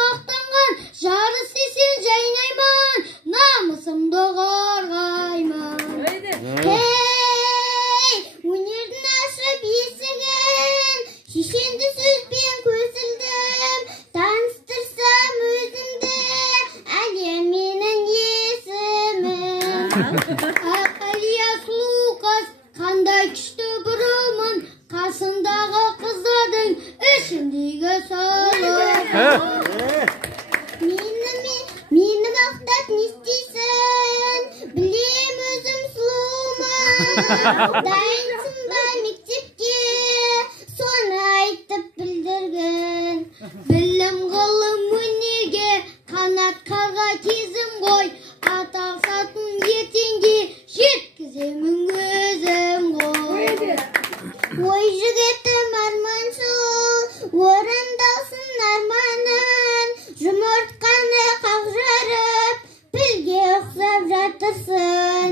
mақтанған, жарыс десең жайнайман, намысымды қорғаймын. Өнердің ашып есігін, шешенді сөзбен көсілдім, таныстырсам өзімді, әлия менің есімім. Ильяс Лукас, қандай күшті бұрымын, қасындағы қыздардың ішіндегі солы. Мені мақтап не істейсің, білем өзім сұлумын. Дайынсың ба мектепке, соны айтып білдіргін. Білім ғылым өнерге, қанат қарға кезім ғой, аталсатын ертеңге жеткіземін өзім ғой. Ой жігітім арманшыл, орындалсын арманың, жұмыртқаны қақ жарып, пілге ұқсап жатырсың.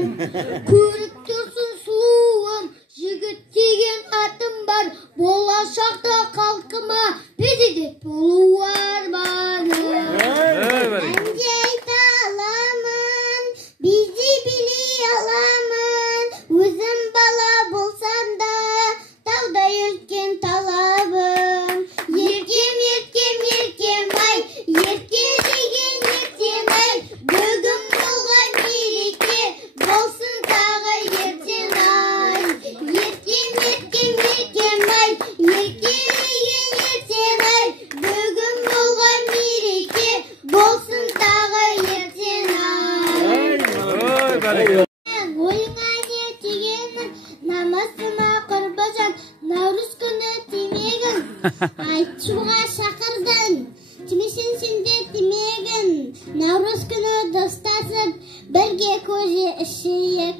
Көріп тұрсын сұлуым, жігіт деген атым бар, болашақта халқыма президент болу арманым. Әнде айта аламын, биде билей аламын, өзім бала болсам да, таудай үлкен талабым. Еркем, еркем, еркем ай, ерке деген ертең ай, бүгін болған мереке, болсын тағы ертең ай. Еркем, еркем, еркем ай, ерке деген ертең ай, бүгін болған мереке, болсын тағы ертең ай. Ойыңа не тигенің, намысыма құрбыжан, наурыз күні тимегін, айтшуға шақырдың, тимесен сенде тимегін, наурыз күні достасып, бірге көже ішейік.